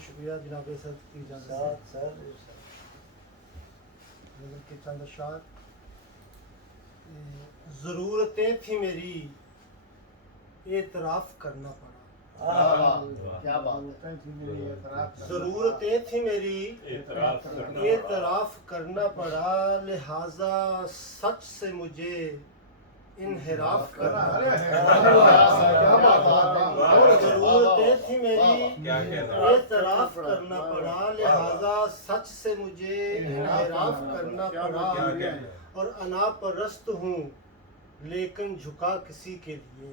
बहुत शुक्रिया जनाब सर की इजाज़त के चंद अशार। ज़रूरतें थी मेरी एतराफ़ करना पड़ा। क्या बात है। ज़रूरतें थी मेरी एतराफ़ करना पड़ा, लिहाजा सच से मुझे इन्हिराफ करना पड़ा। ज़रूरतें थी मेरी एतराफ़ करना पड़ा, लिहाजा सच से मुझे इन्हिराफ करना पड़ा। और अना परस्त हूँ लेकिन झुका किसी के लिए।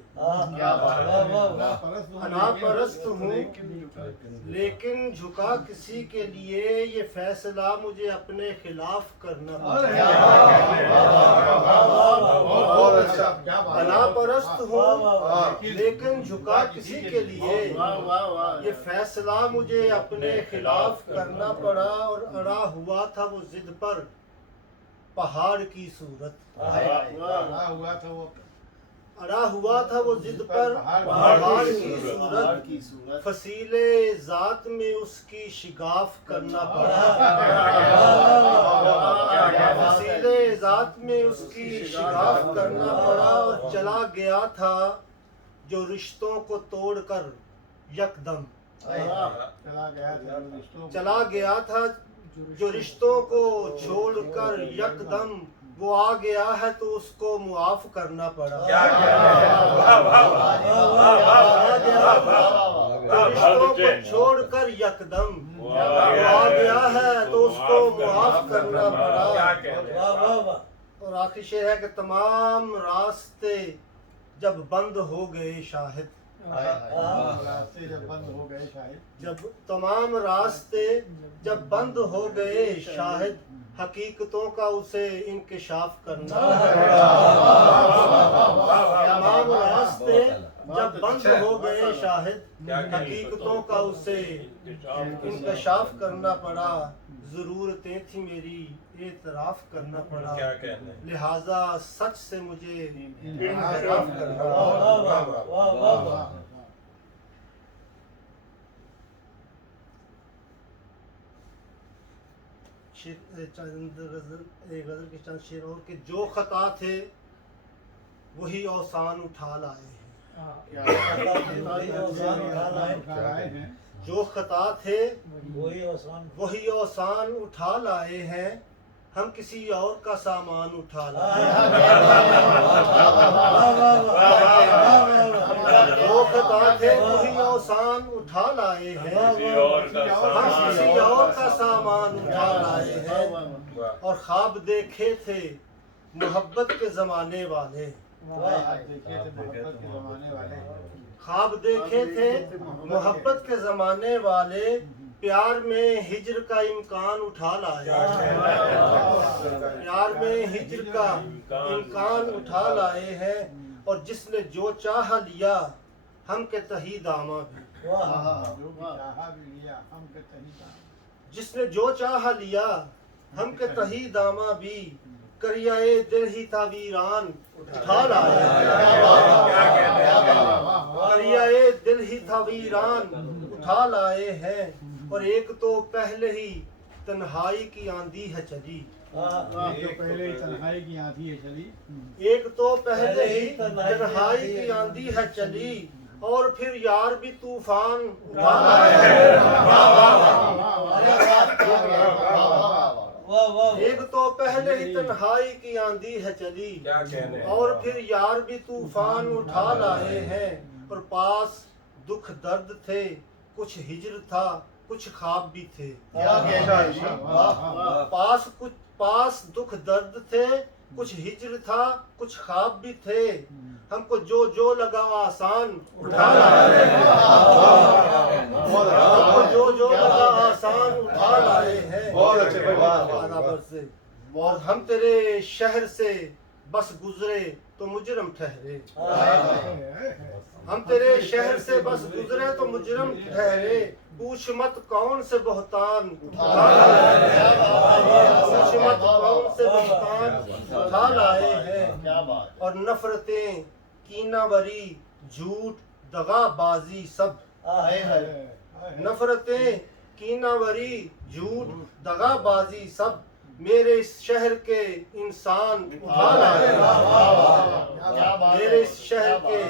अना परस्त हूँ लेकिन झुका किसी के लिए, ये फैसला मुझे अपने खिलाफ करना पड़ा। अना परस्त हूँ लेकिन झुका किसी के लिए, ये फैसला मुझे अपने खिलाफ करना पड़ा। और अड़ा हुआ था वो जिद पर पहाड़ की सूरत। अड़ा हुआ था वो जिद पर पहाड़ की सूरत, फसीले जात में उसकी शिगाफ करना पड़ा। फसीले जात में उसकी शिगाफ करना पड़ा। और चला गया था जो रिश्तों को तोड़कर यकदम, चला गया था जो रिश्तों को छोड़कर यकदम, वो आ गया है तो उसको मुआफ करना पड़ा। रिश्तों को छोड़कर यकदम वो आ गया है तो उसको मुआफ करना पड़ा। और आखिर शेर है कि तमाम रास्ते जब बंद हो गए शाहिद, जब तमाम रास्ते जब बंद हो गए शाहिद, हकीकतों का उसे इंकिशाफ करना पड़ा। तमाम रास्ते जब बंद हो गए शाहिद, हकीकतों का उसे इंकिशाफ करना पड़ा। ज़रूरतें थी मेरी एतराफ़ करना पड़ा, लिहाजा सच से मुझे इन्हिराफ़ करना पड़ा। चंद गज़ल के चंद शेर और कि जो खता थे वही औसान उठा लाए हैं। जो खता थे वही औसान उठा लाए हैं, हम किसी और का सामान उठा लाए हैं। जो खता थे वही औसान उठा लाए हैं, हम किसी और का सामान उठा लाए हैं। और ख्वाब देखे थे मोहब्बत के ज़माने वाले, ख्वाब देखे थे मोहब्बत के ज़माने वाले, प्यार में हिज्र का इम्कान उठा लाए। प्यार में हिज्र का इम्कान उठा लाए हैं। और जिसने जो चाह लिया हम के तही दामा भी, जिसने जो चाह लिया हम के तही दामा भी, करियाए दिल ही था वीरान उठा लाए। करियाए दिल ही था वीरान उठा लाए हैं। और एक तो पहले ही तन्हाई की आंधी है चली, एक तो पहले ही तन्हाई की आंधी है चली, और फिर यार भी तूफान उठा लाए हैं। एक तो पहले ही तन्हाई की आंधी है चली, और फिर यार भी तूफान उठा लाए हैं। और पास दुख दर्द थे कुछ हिज्र था कुछ ख्वाब भी थे। पास दुख दर्द थे कुछ हिज्र था कुछ ख्वाब भी थे, हमको जो जो लगा आसान उठा लाए हैं। हमको जो जो लगा आसान उठा लाए हैं। बराबर से। और हम तेरे शहर से बस गुजरे तो मुजरम ठहरे, हम तेरे शहर से बस गुजरे तो मुजरम ठहरे, पूछ मत कौन से बहतान उठा लाए हैं। पूछ मत कौन से बहतान उठा लाए हैं। और नफरतें कीनावरी झूठ दगाबाजी सब, नफरतें कीनावरी झूठ दगाबाजी सब मेरे इस शहर के इंसान उठा लाए मेरे इस शहर के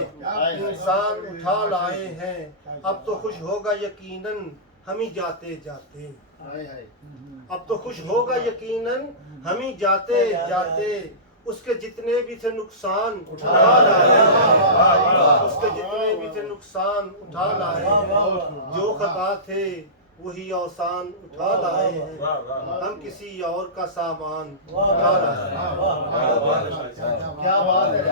इंसान उठा लाए हैं। अब तो खुश होगा यकीनन हम ही जाते जाते अब तो खुश होगा यकीनन हम ही जाते जाते उसके जितने भी थे नुकसान उठा लाए उसके जितने भी थे नुकसान उठा लाए जो खता थे वही औसान उठा लाए हैं हम किसी और का सामान उठा लाए क्या बात है।